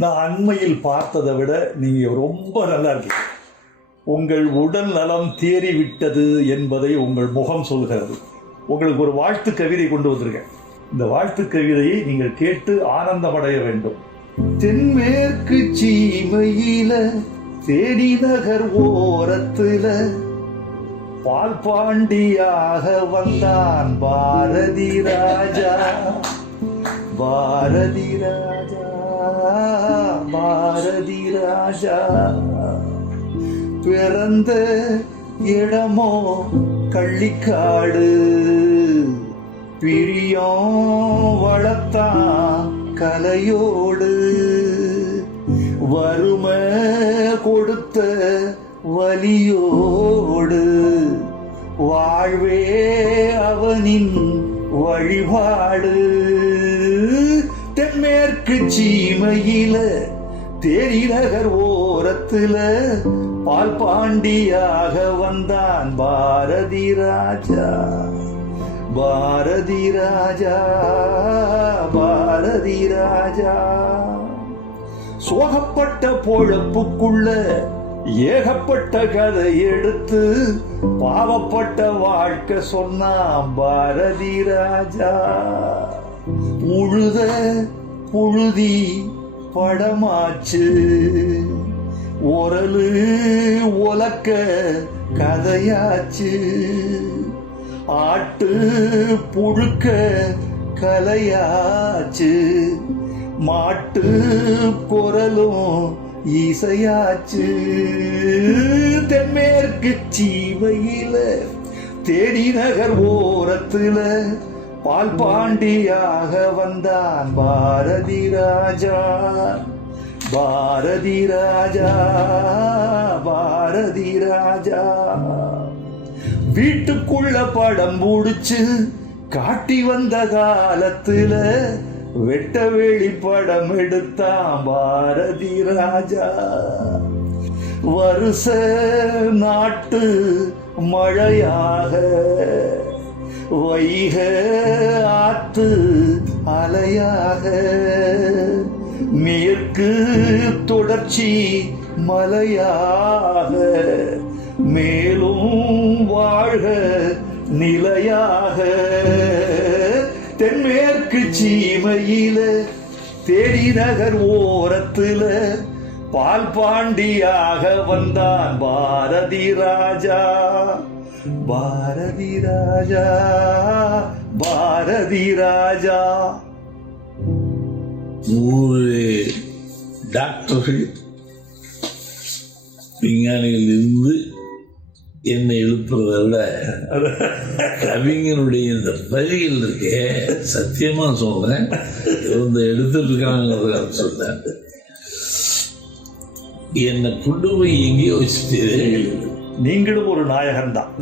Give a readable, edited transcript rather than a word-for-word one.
நான் அண்மையில் பார்த்ததை விட நீங்கள் ரொம்ப நல்லா இருக்கீங்க. உங்கள் உடல் நலம் தேறிவிட்டது என்பதை உங்கள் முகம் சொல்கிறது. உங்களுக்கு ஒரு வாழ்த்து கவிதை கொண்டு வந்திருக்கேன். இந்த வாழ்த்து கவிதையை நீங்கள் கேட்டு ஆனந்தமடைய வேண்டும். தென்மேற்கு சீமையில தேனி நகர் ஓரத்துல பால் பாண்டியாக வந்தான் பாரதி ராஜா. பாரதி ராஜா, பாரதி ராஜா. பிறந்த இடமோ கள்ளிக்காடு, பிரியம் வளர்த்தான் கலையோடு. வறுமை கொடுத்த வலியோடு, வாழ்வே அவனின் வழிபாடு. தென்மேற்கு சீமையில தேனி நகர் ஓரத்துல பால் பாண்டியாக வந்தான் பாரதி ராஜா. பாரதி ராஜா, பாரதி ராஜா. சோகப்பட்ட பொழப்புக்குள்ள ஏகப்பட்ட கதை எடுத்து பாவப்பட்ட வாழ்க்கை சொன்னான் பாரதி ராஜா. உழுத புழுதி படமாச்சு, ஒரலு ஒலக்க கதையாச்சு. ஆட்டு புழுக்க கலையாச்சு, மாட்டு குரலும் இசையாச்சு. தென்மேற்கு சீமையில தேனி நகர் ஓரத்துல பால் பாண்டியாக வந்தான் பாரதி ராஜா. பாரதி ராஜா, பாரதி ராஜா. வீட்டுக்குள்ள படம் முடிச்சு காட்டி வந்த காலத்துல வெட்ட வெளி படம் எடுத்தான் பாரதி ராஜா. வருஷ நாட்டு மழையாக, வைக ஆத்து அலையாக, மேற்கு தொடர்ச்சி மலையாக, மேலும் வாழ்க நிலையாக. தென்மேற்கு சீமையில தேனி நகர் ஓரத்துல பால் பாண்டியாக வந்தான் பாரதி ராஜா. பாரதி ராஜா, பாரதி ராஜா. ஒரு டாக்டர்கள் விஞ்ஞானிகள் இருந்து என்னை எழுப்புறதை விட கவிஞனுடைய இந்த வரிகள் இருக்கே, சத்தியமா சொல்றேன், இந்த எடுத்துட்டு இருக்காங்க சொல்றேன், என்னை கொண்டு போய் எங்கேயோ வச்சுட்டு நீங்களும் ஒரு நாயகன் தான்.